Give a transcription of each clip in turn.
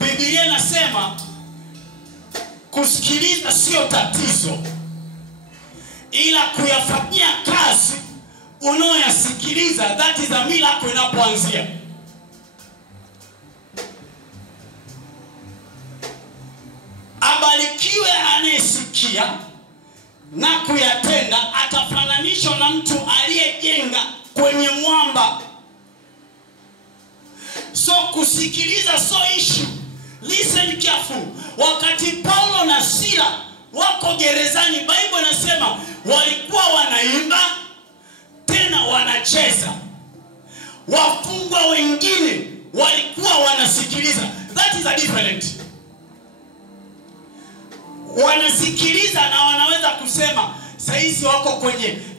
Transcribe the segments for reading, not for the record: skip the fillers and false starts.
Biblia inasema kusikiliza sio tatizo, ila kuyafanyia kazi unayoyasikiliza, that is a miracle inapoanzia. Abarikiwe anayesikia na kuyatenda, atafananishwa na mtu aliyejenga kwenye mwamba. So kusikiliza so issue. Listen careful. Wakati Paulo na Sila wako gerezani, Bible inasema walikuwa wanaimba tena wanacheza. Wafungwa wengine walikuwa wanasikiliza. That is a different. Wanasikiliza na wanaweza kusema saizi wako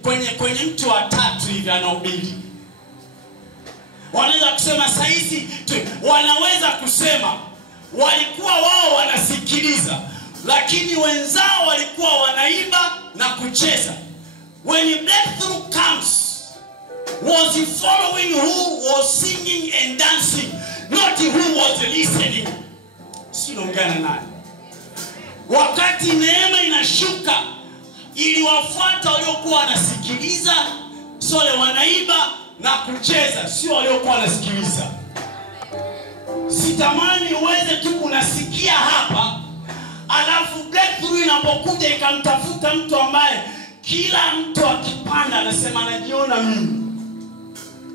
kwenye mtu wa tatu hivi anahubiri. Wanaweza kusema saizi, wanaweza kusema walikuwa wao wanasikiliza, lakini wenzao walikuwa wanaimba na kucheza. When breakthrough comes, was he following who was singing and dancing, not who was listening? Sinaongana naye. Wakati neema inashuka, iliwafuata waliokuwa wanasikiliza, sole wanaimba na kucheza, sio waliokuwa wanasikiliza. Sitamani uweze tu unasikia hapa, alafu breakthrough inapokuja ikamtafuta mtu ambaye kila mtu akipanda anasema najiona mimi.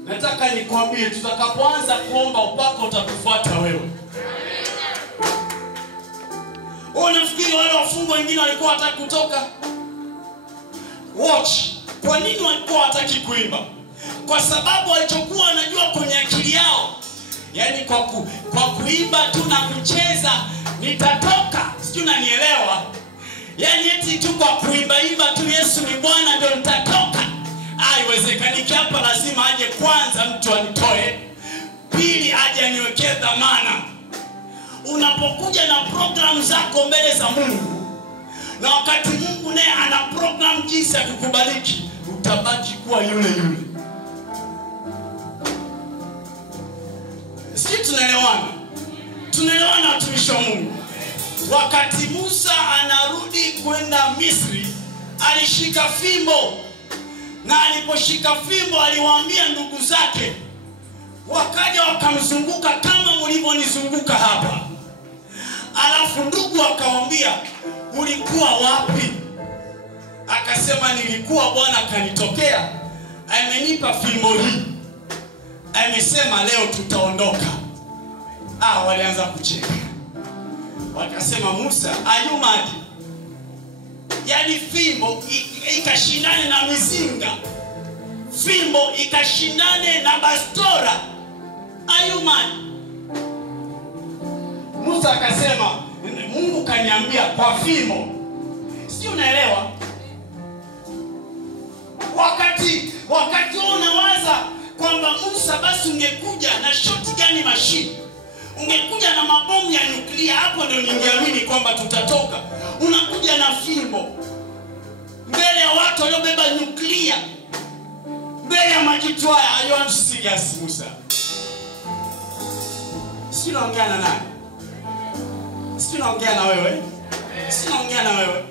Nataka nikwambie, tutakapoanza kuomba upako utakufuata wewe. Unafikiri wale wafungwa wengine walikuwa hataki kutoka? Watch. Kwa nini walikuwa hataki kuimba? Kwa sababu walichokuwa wanajua kwenye akili yao, yani kwa kuimba tu na kucheza nitatoka. Sijui unanielewa? Yani eti tu kwa kuimba tu Yesu ni Bwana ndio nitatoka. Haiwezekani. Hapa lazima aje kwanza mtu anitoe, pili aje aniwekee dhamana. Unapokuja na program zako mbele za Mungu, na wakati Mungu naye ana program jinsi ya kukubariki, utabaki kuwa yule yule. Sisi tunaelewana? Tunaelewana watumishi wa Mungu? Wakati Musa anarudi kwenda Misri, alishika fimbo, na aliposhika fimbo aliwaambia ndugu zake, wakaja wakamzunguka kama mlivyonizunguka hapa. Alafu ndugu akamwambia, ulikuwa wapi? Akasema, nilikuwa Bwana kanitokea, amenipa fimbo hii, amesema leo tutaondoka. Walianza kucheka. Wakasema, Musa, are you mad? Yani fimbo ikashindane na mizinga, fimbo ikashindane na bastora. Are you mad? Musa akasema, Mungu kaniambia kwa fimbo. Sio, unaelewa? Wakati unawaza kwamba Musa basi ungekuja na shotgun machine, ungekuja na mabomu ya nyuklia, hapo ndio ningeamini kwamba tutatoka. Unakuja na fimbo mbele ya watu waliobeba nyuklia, mbele ya majitu haya. Are you serious, Musa? Sio, naongea na nani? Sio, naongea na wewe? Sio, naongea na wewe?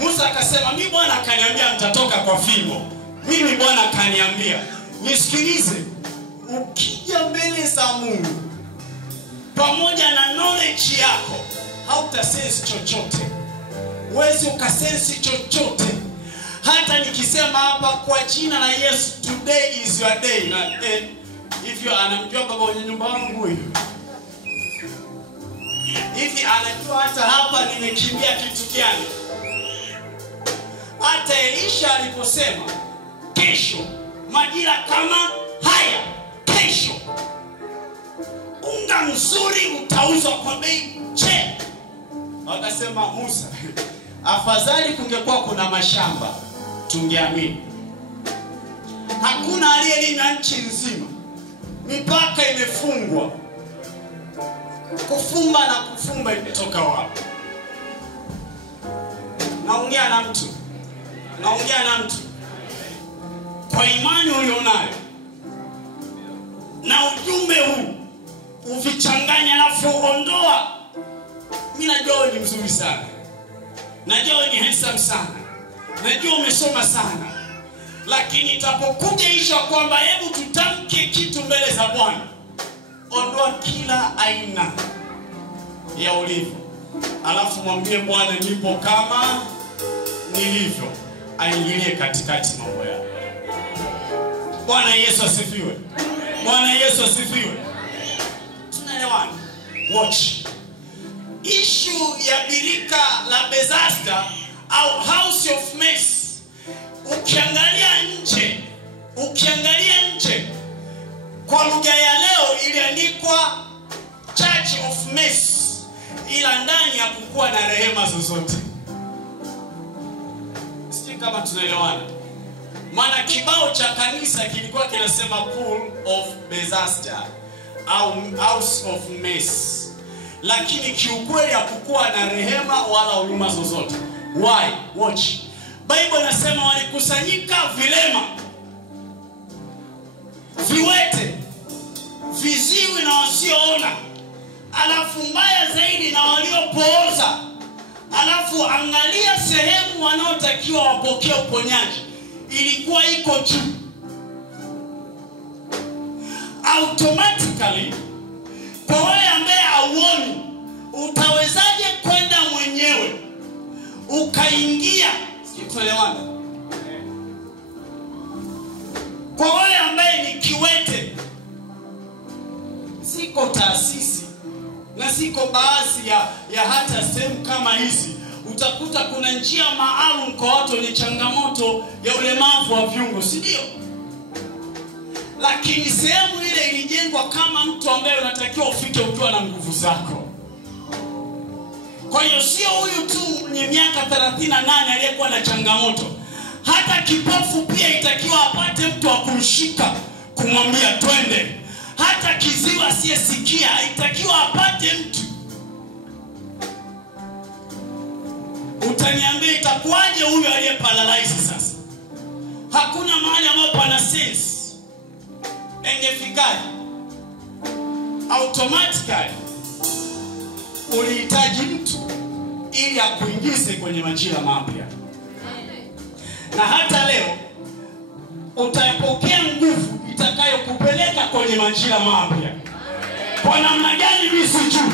Musa akasema, mimi Bwana kaniambia mtatoka kwa fimbo. Mimi Bwana kaniambia. Nisikilize, ukija mbele za Mungu pamoja na knowledge yako, hautasense chochote. Huwezi ukasense chochote. Hata nikisema hapa kwa jina la Yesu, today is your day, na hivyo anamjua baba wa nyumba wangu huyu, hivi anajua hata hapa nimekimbia kitu gani. Hata Elisha aliposema kesho majira kama haya, kesho unga mzuri utauzwa kwa bei che. Wakasema, Musa, afadhali kungekuwa kuna mashamba tungeamini. Hakuna aliyelima nchi nzima, mipaka imefungwa. Kufumba na kufumba imetoka wapi? Naongea na mtu. Kwa imani ulionayo na ujumbe huu uvichanganya, alafu ondoa Mimi najua wewe ni mzuri sana. Najua wewe ni handsome sana. Najua umesoma sana. Lakini itapokuja isha kwamba hebu tutamke kitu mbele za Bwana, ondoa kila aina ya ulivyo. Alafu mwambie Bwana, nipo kama nilivyo. Aingilie katikati mambo yako. Bwana Yesu asifiwe. Bwana Yesu asifiwe. Tunaelewana? Watch. Issue ya birika la Bethesda au House of Mess. Ukiangalia nje kwa lugha ya leo iliandikwa Church of Mess, ila ndani ya kukua na rehema zozote. Sisi kama tunaelewana. Maana kibao cha kanisa kilikuwa kinasema Pool of Bethesda au House of Mess. Lakini kiukweli hakukuwa na rehema wala huruma zozote. Why? Watch. Bible inasema walikusanyika vilema, viwete, viziwi na wasioona, alafu mbaya zaidi na waliopooza. Alafu angalia sehemu wanaotakiwa wapokee uponyaji ilikuwa iko juu. Automatically kwa wewe ambaye hauoni, utawezaje kwenda mwenyewe ukaingia? Tuelewana? Kwa wewe ambaye ni kiwete, siko taasisi na siko baadhi ya hata sehemu kama hizi utakuta kuna njia maalum kwa watu wenye changamoto ya ulemavu wa viungo, si ndio? Lakini sehemu ile ilijengwa kama mtu ambaye unatakiwa ufike ukiwa na nguvu zako. Kwa hiyo sio huyu tu mwenye miaka 38 aliyekuwa na changamoto. Hata kipofu pia itakiwa apate mtu wa kumshika, kumwambia twende. Hata kiziwi asiyesikia itakiwa apate mtu. Utaniambia itakuwaje huyu aliyeparalyze sasa? Hakuna mahali ambapo pana sense. Engefikaje? Automatically ulihitaji mtu ili akuingize kwenye majira mapya. Na hata leo utapokea nguvu itakayokupeleka kwenye majira mapya. Kwa namna gani mimi sijui,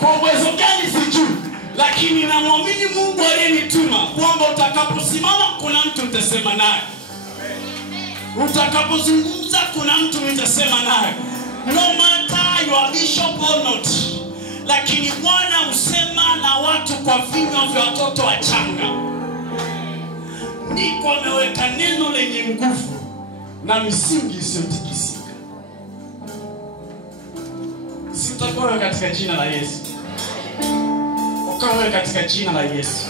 kwa uwezo gani sijui, lakini namwamini Mungu aliyenituma kwamba utakaposimama kuna mtu utasema naye. Utakapozungumza kuna mtu utasema naye. No matter you are bishop or not. Lakini Bwana husema na watu kwa vinywa vya watoto wachanga. Niko ameweka neno lenye nguvu na misingi isiyotikisika. Sitakuwa katika jina la Yesu. Ukawe katika jina la Yesu.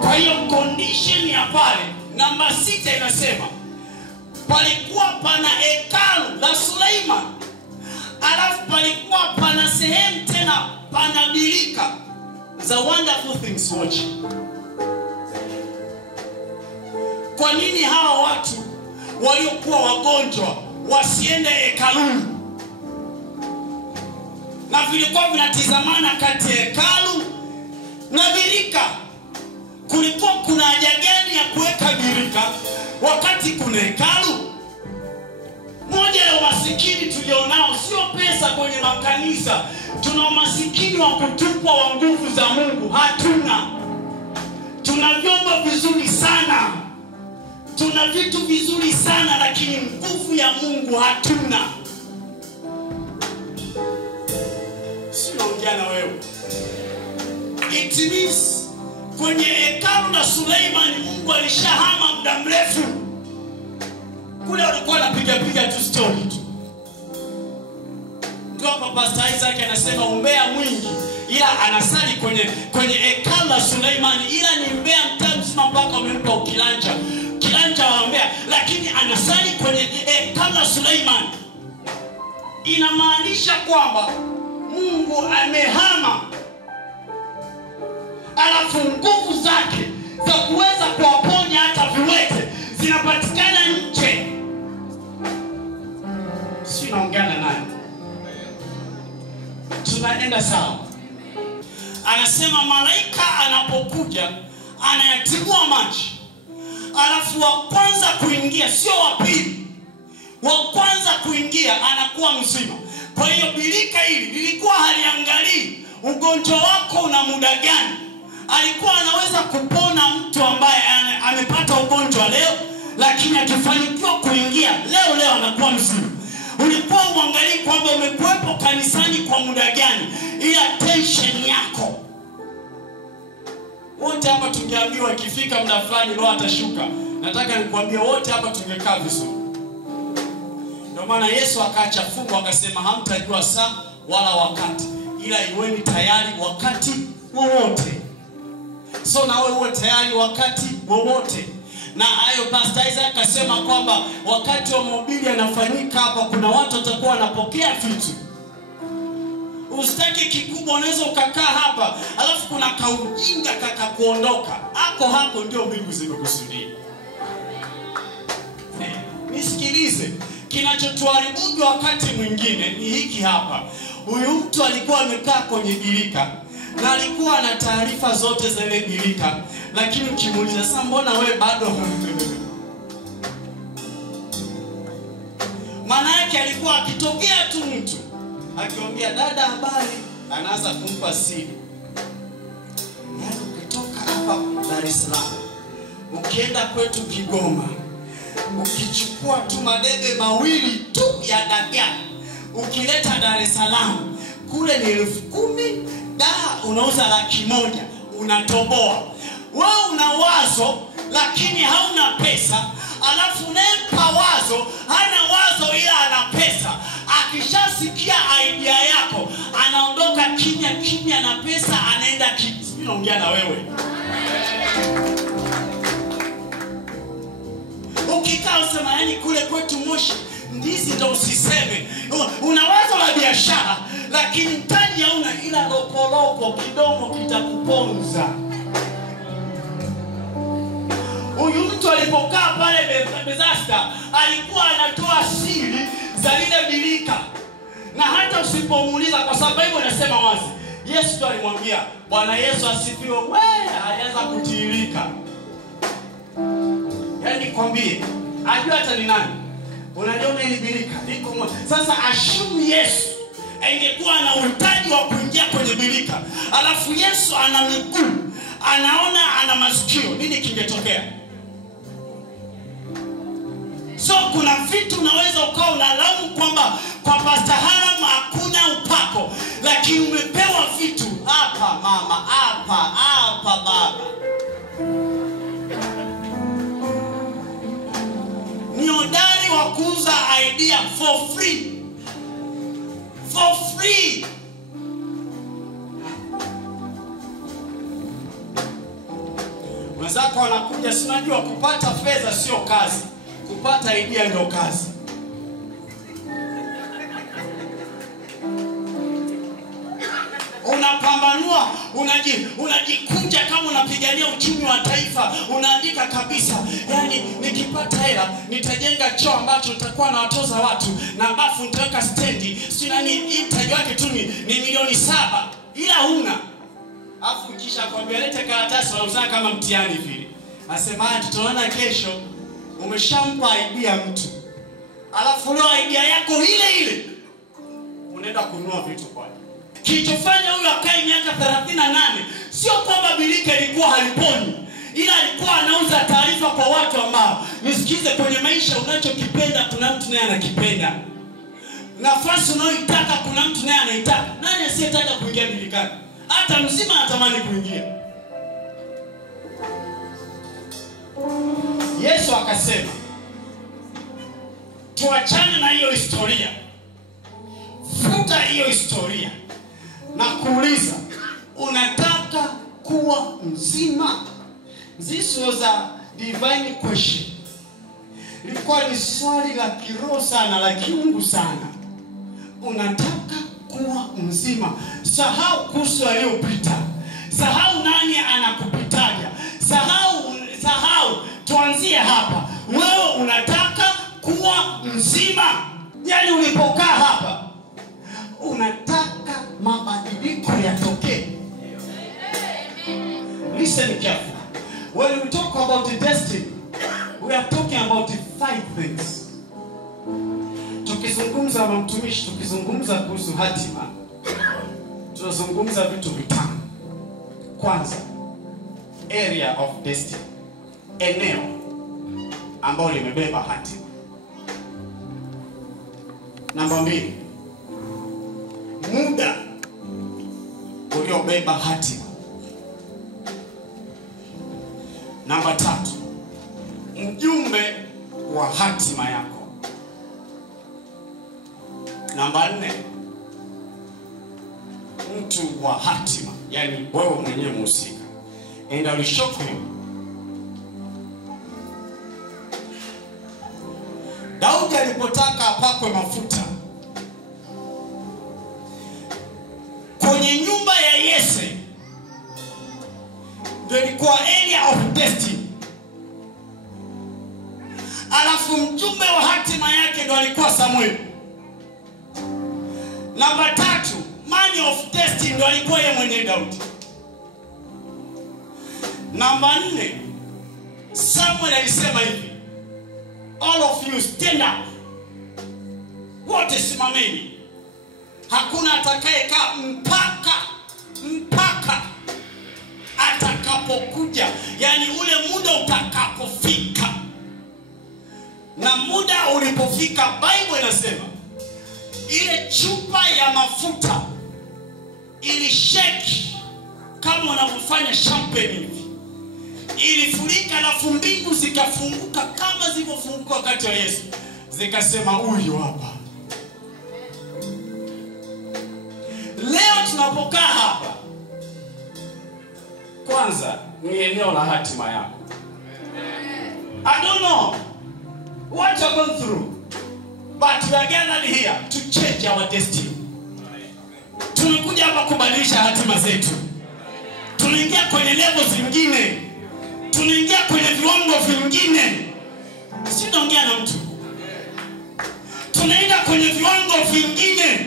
Kwa hiyo condition ya pale namba 6 inasema palikuwa pana hekalu la Suleiman. Alafu palikuwa pana sehemu tena pana birika za wonderful things. Watch. Kwa nini hawa watu waliokuwa wagonjwa wasiende hekaluni? Na vilikuwa vinatizamana kati ya hekalu na birika. Kulikuwa kuna haja gani ya kuweka birika wakati kuna hekalu? Moja ya umasikini tulionao sio pesa kwenye makanisa. Tuna umasikini wa kutupwa wa nguvu za Mungu. Hatuna. Tuna vyombo vizuri sana, tuna vitu vizuri sana, lakini nguvu ya Mungu hatuna. Sinaongea na wewe. It means kwenye hekalu la Suleiman Mungu alishahama muda mrefu. Kule walikuwa wanapiga tu story tu. Ndio hapa Pastor Isaac anasema umbea mwingi, ila anasali kwenye hekalu la Suleiman, ila ni umbea mtamzima mpaka amempa kilanja wa umbea, lakini anasali kwenye hekalu la Suleiman. Inamaanisha kwamba Mungu amehama, alafu nguvu zake za kuweza kuwaponya hata viwete zinapatikana nje. Sinaongana naye. Tunaenda sawa. Anasema malaika anapokuja anayatimua maji, alafu wa kwanza kuingia, sio wa pili, wa kwanza kuingia anakuwa mzima. Kwa hiyo birika hili lilikuwa haliangalii ugonjwa wako una muda gani. Alikuwa anaweza kupona mtu ambaye amepata ugonjwa leo, lakini akifanikiwa kuingia leo anakuwa mzima. Ulikuwa uangalie kwamba umekuwepo kanisani kwa muda gani, ila tension yako. Wote hapa tungeambiwa ikifika muda fulani roho atashuka, nataka nikwambie wote hapa tungekaa vizuri. Ndio maana Yesu akaacha fungu akasema hamtajua saa wala wakati, ila iweni tayari wakati wowote. So na wewe uwe tayari wakati wowote. Na hayo Pastor Isaac akasema kwamba wakati wa mahubiri yanafanyika hapa kuna watu watakuwa wanapokea vitu. Usitaki kikubwa, unaweza ukakaa hapa alafu kuna kaujinga kuondoka. Hapo ndio mbingu zimekusudia. Nisikilize, kinachotuharibu wakati mwingine ni hiki hapa. Huyu mtu alikuwa amekaa kwenye birika na alikuwa na taarifa zote za ile birika, lakini ukimuuliza sasa mbona wewe bado maana yake alikuwa akitokea tu mtu akiongea dada habari, anaanza kumpa siri. Yaani ukitoka hapa Dar es Salaam ukienda kwetu Kigoma, ukichukua tu madebe mawili tu ya dagaa ukileta Dar es Salaam, kule ni 10,000, unauza 100,000, unatoboa. Wewe una wazo lakini hauna pesa, alafu unampa wazo, hana wazo ila ana pesa. Akishasikia idea yako anaondoka kimya na pesa, anaenda mimi naongea na wewe. Ukikaa usema yani kule kwetu Moshi ndizi ndio usiseme. Una wazo la biashara lakini mtaji hauna, ila lopoloko kidogo kitakuponza. Huyu mtu alipokaa pale Bethesda alikuwa anatoa siri za lile birika, na hata usipomuuliza, kwa sababu hivyo nasema wazi, Yesu tu alimwambia, Bwana Yesu asifiwe, alianza kutiririka. Yaani kwambie ajua hata ni nani. Unaliona ile birika liko moja. Sasa ashumu Yesu ingekuwa na uhitaji wa kuingia kwenye birika, alafu Yesu ana miguu, anaona, ana masikio, nini kingetokea? So kuna vitu unaweza ukao unalaumu kwamba kwa Pastor Haram hakuna upako, lakini umepewa vitu hapa mama, hapa baba. Ni hodari wa kuuza idea for free. For free. Wenzako wanakuja, si unajua kupata fedha sio kazi, kupata idea ndio kazi. Unapambanua, unajikunja kama unapigania uchumi wa taifa, unaandika kabisa, yani nikipata hela nitajenga choo ambacho nitakuwa na watoza watu, na bafu nitaweka stendi, si nani, mtaji wake tu ni $7,000,000, ila huna. Afu kisha kwambia lete karatasi, unauza kama mtihani vile. Nasema tutaona kesho. Umeshampa idea mtu, alafu leo idea yako ile unaenda kununua vitu kwake. Kilichofanya huyu akae miaka 38 sio kwamba birika ilikuwa haliponi, ila alikuwa anauza taarifa kwa watu ambao, nisikize, kwenye maisha unachokipenda kuna mtu naye anakipenda. Nafasi unayoitaka kuna mtu naye anaitaka. Nani asiyetaka kuingia birikani? Hata mzima anatamani kuingia. Yesu akasema tuachane na hiyo historia. Futa hiyo historia na kuuliza, unataka kuwa mzima? This was a divine question. Ilikuwa ni swali la kiroho sana, la kiungu sana. Unataka kuwa mzima? Sahau kuhusu aliyopita. Sahau nani anakupitaja. Sahau. Tuanzie hapa. Wewe unataka kuwa mzima. Yaani ulipokaa hapa unataka mabadiliko yatokee. Listen carefully. When we talk about the destiny, we are talking about 5 things. Tukizungumza na mtumishi, tukizungumza kuhusu hatima, tunazungumza vitu vitano. Kwanza, area of destiny. Eneo ambalo limebeba hatima. Namba 2, muda uliobeba hatima. Namba 3, mjumbe wa hatima yako. Namba 4, mtu wa hatima, yani wewe mwenyewe mhusika. And I will shock you. Daudi alipotaka apakwe mafuta kwenye nyumba ya Yese, ndio ilikuwa area of destiny. Alafu mjumbe wa hatima yake ndio alikuwa Samuel. Namba 3, man of destiny ndio alikuwa yeye mwenyewe Daudi. Namba 4, Samuel alisema hivi, all of you stand up. Wote simameni. Hakuna atakayekaa mpaka atakapokuja, yani ule muda utakapofika. Na muda ulipofika, Bible inasema ile chupa ya mafuta ilishake kama unavyofanya champagne hivi. Ilifurika, alafu mbingu zikafunguka kama zilivyofunguka wakati wa Yesu. Zikasema huyu hapa. Leo tunapokaa hapa, kwanza ni eneo la hatima yako. I don't know what you're going through, but we are gathered here to change our destiny. Tumekuja hapa kubadilisha hatima zetu. Tunaingia kwenye level zingine. Tunaingia kwenye viwango vingine. Sinaongea na mtu. Tunaenda kwenye viwango vingine.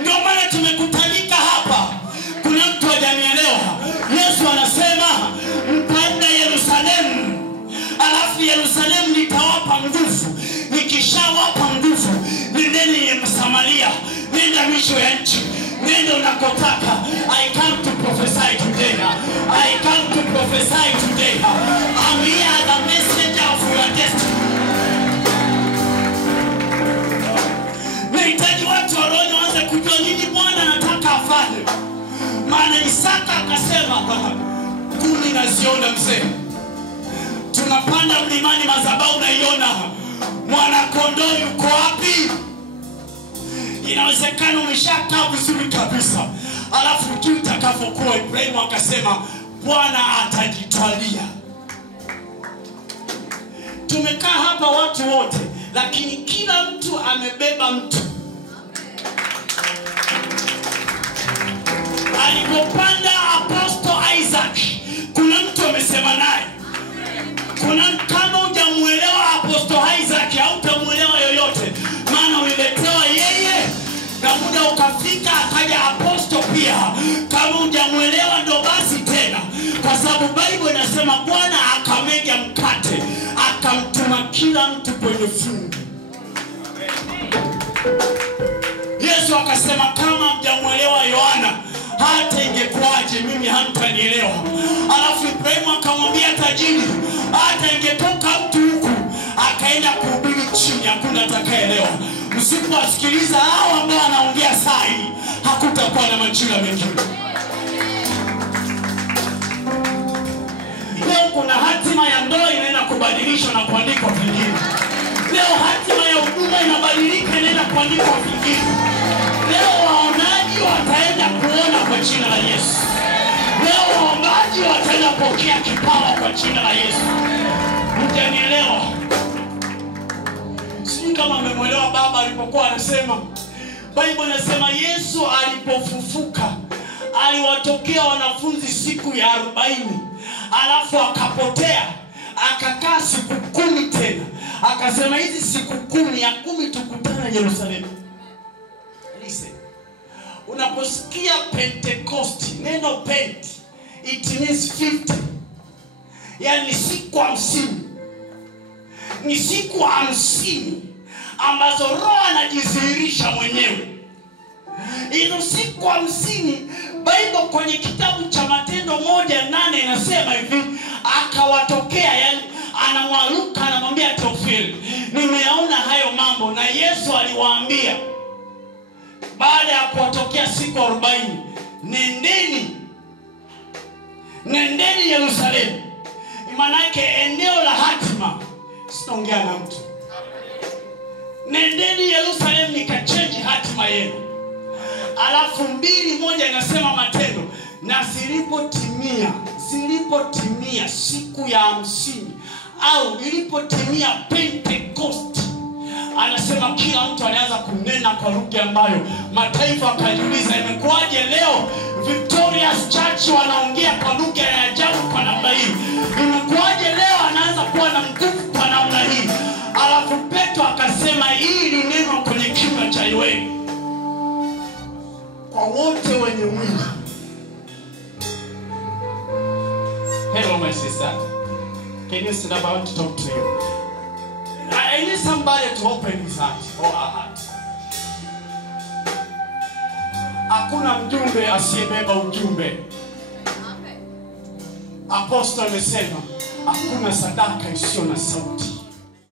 Ndio maana tumekutanika hapa. Kuna mtu hajanielewa. Yesu anasema mtaenda Yerusalemu, alafu Yerusalemu nitawapa nguvu. Nikishawapa nguvu, nendeni Samaria, nenda misho ya nchi, nenda unakotaka. I come to prophesy today. I come to prophesy today. I'm here the messenger of your destiny. Nahitaji watu waone waanze kujua nini Bwana anataka afanye. Maana Isaka akasema, kuni naziona mzee. Tunapanda mlimani, madhabahu naiona. Mwana kondoo yuko wapi? Inawezekana umeshakaa vizuri kabisa, alafu kitu kitakapokuwa, Ibrahim akasema Bwana atajitwalia. Tumekaa hapa watu wote, lakini kila mtu amebeba mtu. Alipopanda Apostle Isaac, kuna mtu amesema naye. Kama hujamuelewa Apostle Isaac, hautamuelewa yoyote. Maana uliletewa yeye, na muda ukafika akaja Apostle pia. Kama hujamuelewa ndo basi tena. Kwa sababu Bible inasema Bwana akamega mkate, akamtuma kila mtu kwenye fungu. Yesu akasema kama hujamuelewa Yohana, hata ingekuaje mimi hamtanielewa. Alafu Ibrahim akamwambia tajiri, hata ingetoka mtu huku akaenda kuhubiri chini, hakuna atakayeelewa. Msipowasikiliza hao ambao wanaongea saa hii, hakutakuwa na majira mengine. Leo kuna hatima ya ndoa inaenda kubadilishwa na kuandikwa vingine. Leo hatima ya huduma inabadilika, inaenda kuandikwa vingine. Leo waonaji wataenda kuona kwa jina la Yesu. Leo waombaji wataenda kupokea kipawa kwa jina la Yesu. Mtanielewa? Sijui kama mmemwelewa baba alipokuwa anasema. Bible inasema Yesu alipofufuka aliwatokea wanafunzi siku ya 40, alafu akapotea, akakaa siku 10 tena. Akasema hizi siku 10 ya 10 tukutana Yerusalemu. Listen. Unaposikia Pentecost, neno Pent it means 50. Yani siku 50. Ni siku 50 ambazo Roho anajidhihirisha mwenyewe. Hizo siku 50 Bible kwenye kitabu cha Matendo 1:8 inasema hivi, akawatokea, yani anamwaluka, anamwambia Teofili, nimeona hayo mambo. Na Yesu aliwaambia baada ya kuwatokea siku 40, nendeni Yerusalemu. Maana yake eneo la hatima. Sitaongea na mtu. Nendeni Yerusalemu nikachange hatima yenu. Alafu 2:1 inasema Matendo, na zilipotimia siku ya 50 au ilipotimia Pentecost, anasema kila mtu alianza kunena kwa lugha ambayo mataifa akajiuliza, imekuwaje leo Victorious Church wanaongea kwa lugha ya ajabu kwa namna hii? Imekuwaje leo anaanza kuwa na nguvu kwa namna hii? Alafu Petro akasema, hili neno kwenye kinywa cha Yoeli kwa wote wenye mwili. Hello my sister, can you sit up? I want to talk to you. I need somebody to open his heart or her heart. Hakuna mjumbe asiyebeba ujumbe. Apostle amesema hakuna sadaka isiyo na sauti.